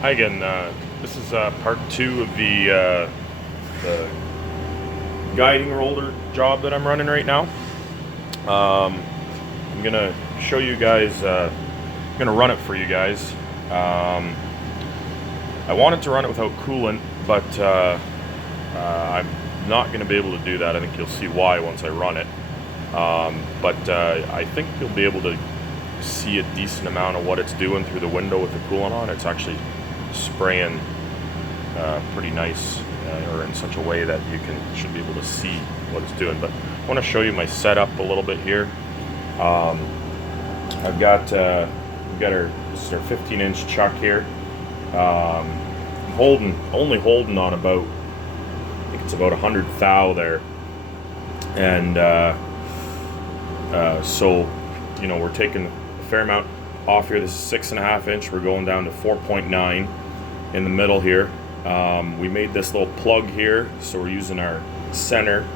Hi again. This is part two of the guiding roller job that I'm running right now. I'm gonna show you guys. I'm gonna run it for you guys. I wanted to run it without coolant, but I'm not gonna be able to do that. I think you'll see why once I run it. But I think you'll be able to see a decent amount of what it's doing through the window with the coolant on. It's actually spraying pretty nice, or in such a way that you should be able to see what it's doing. But I want to show you my setup a little bit here. I've got this is our 15-inch chuck here. Only holding on about, I think it's about 100 thou there, and so you know, we're taking a fair amount off here. This is 6.5 inch. We're going down to 4.9 in the middle here. We made this little plug here, so we're using our center,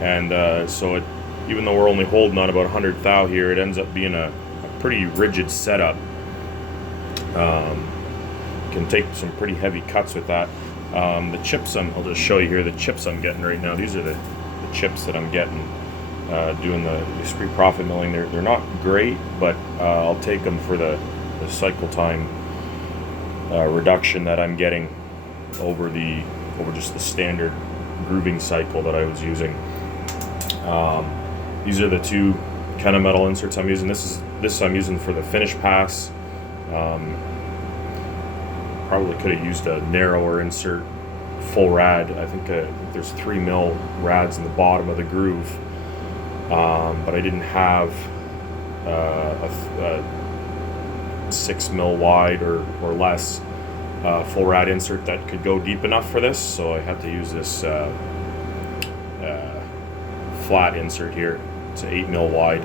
and so even though we're only holding on about 100 thou here, it ends up being a pretty rigid setup. Can take some pretty heavy cuts with that. The chips I'll just show you here. The chips I'm getting right now. These are the chips that I'm getting doing the Esprit profit milling. They're not great, but I'll take them for the cycle time reduction that I'm getting over just the standard grooving cycle that I was using. These are the two kind of metal inserts I'm using. This I'm using for the finish pass. Probably could have used a narrower insert, full rad. I think there's 3 mil rads in the bottom of the groove, but I didn't have a 6 mil wide or less full rad insert that could go deep enough for this, so I had to use this flat insert here. It's 8 mil wide.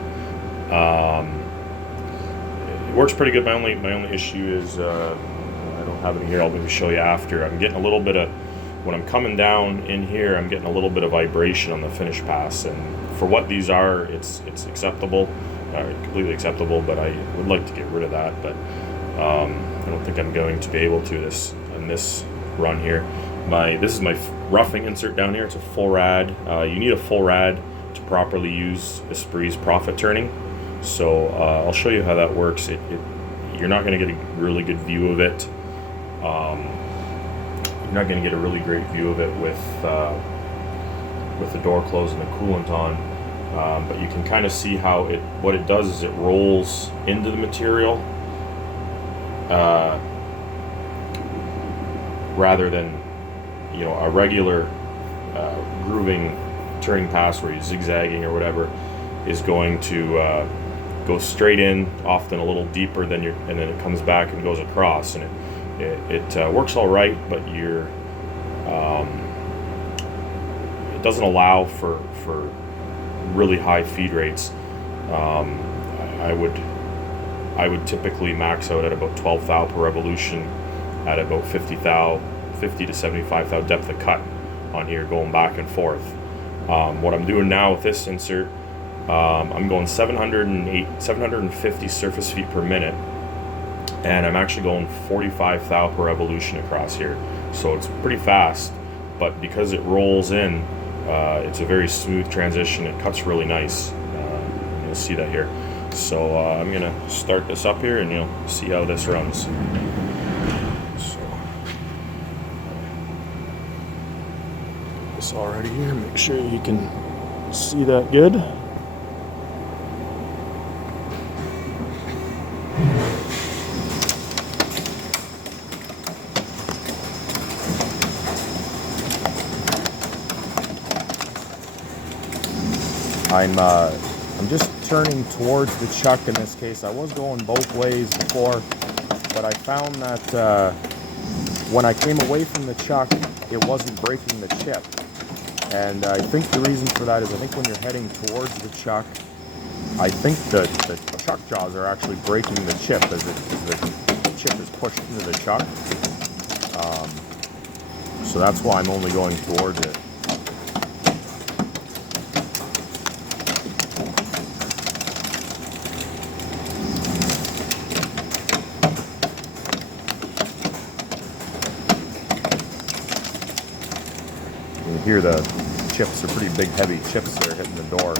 It works pretty good. My only issue is I don't have it here. I'll maybe show you after. I'm getting a little bit of, when I'm coming down in here, I'm getting a little bit of vibration on the finish pass, and for what these are, it's acceptable, completely acceptable, but I would like to get rid of that, but I don't think I'm going to be able to in this run here. This is my roughing insert down here. It's a full rad. You need a full rad to properly use Esprit's profit turning, so I'll show you how that works. You're not going to get a really good view of it. You're not going to get a really great view of it with the door closed and the coolant on, but you can kind of see how what it does is it rolls into the material rather than, you know, a regular grooving turning pass where you're zigzagging or whatever is going to go straight in, often a little deeper than and then it comes back and goes across, and it works all right, but it doesn't allow for really high feed rates. I would typically max out at about 12 thou per revolution at about 50 to 75 thou depth of cut on here, going back and forth. What I'm doing now with this insert, I'm going 750 surface feet per minute, and I'm actually going 45 thou per revolution across here, so it's pretty fast, but because it rolls in, it's a very smooth transition. It cuts really nice. You'll see that here. So I'm gonna start this up here and you'll see how this runs. So this already here, make sure you can see that good. I'm just turning towards the chuck in this case. I was going both ways before, but I found that when I came away from the chuck, it wasn't breaking the chip. And I think the reason for that is I think when you're heading towards the chuck, I think the chuck jaws are actually breaking the chip as the chip is pushed into the chuck. So that's why I'm only going towards it. You hear the chips are pretty big, heavy chips there hitting the door.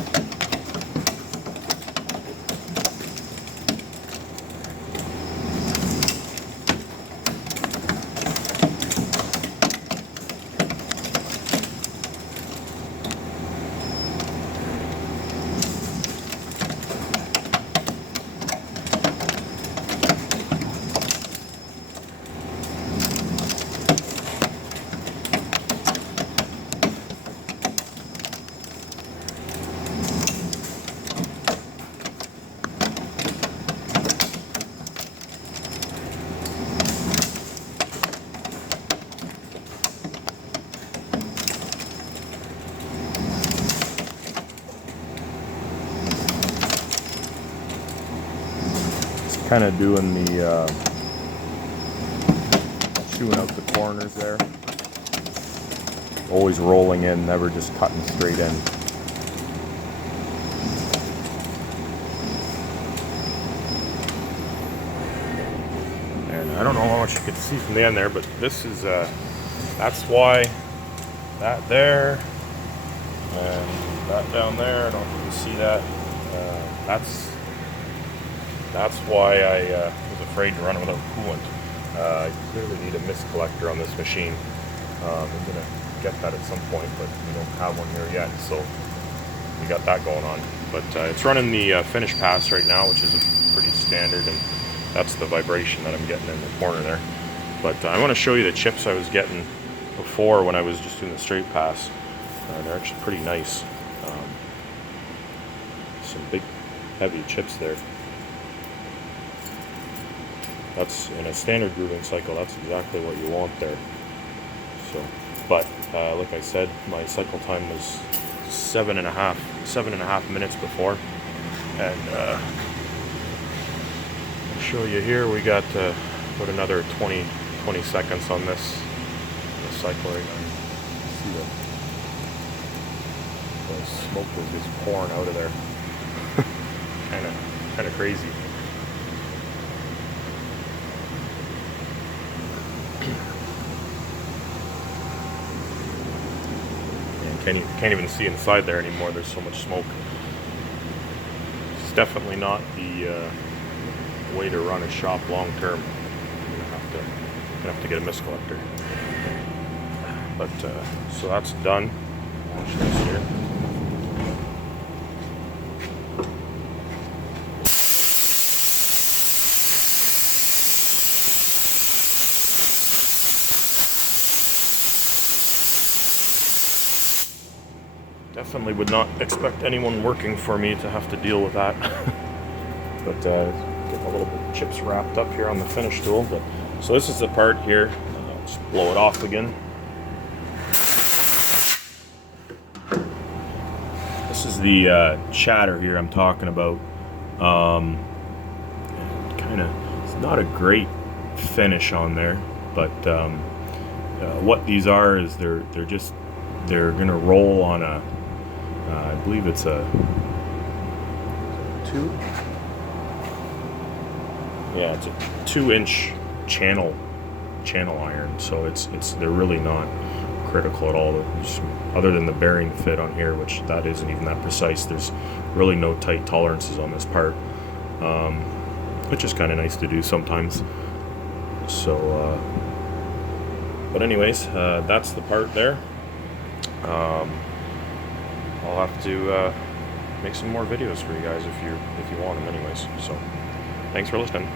Kind of doing the chewing out the corners there. Always rolling in, never just cutting straight in. And I don't know how much you could see from the end there, but this is that's why that there and that down there. I don't know if you can see that. That's why I was afraid to run without coolant. I clearly need a mist collector on this machine. I'm going to get that at some point, but we don't have one here yet, so we got that going on. But it's running the finish pass right now, which is pretty standard, and that's the vibration that I'm getting in the corner there. But I want to show you the chips I was getting before when I was just doing the straight pass. They're actually pretty nice. Some big, heavy chips there. That's in a standard grooving cycle. That's exactly what you want there. So, but like I said, my cycle time was 7.5 minutes before, and I'll show you here. We got put another 20 seconds on this cycle right now. See the smoke was just pouring out of there. kind of crazy. Can't even see inside there anymore. There's so much smoke. It's definitely not the way to run a shop long term. You're gonna have to get a mist collector. But so that's done. Watch this here. Definitely would not expect anyone working for me to have to deal with that. But getting a little bit of chips wrapped up here on the finish tool. But so this is the part here. I'll just blow it off again. This is the chatter here I'm talking about. It's not a great finish on there, but what these are is they're gonna roll on a I believe it's a 2-inch channel iron, so they're really not critical at all. Other than the bearing fit on here, which that isn't even that precise, there's really no tight tolerances on this part, which is kind of nice to do sometimes. So but anyways, that's the part there. I'll have to make some more videos for you guys if you want them anyways. So thanks for listening.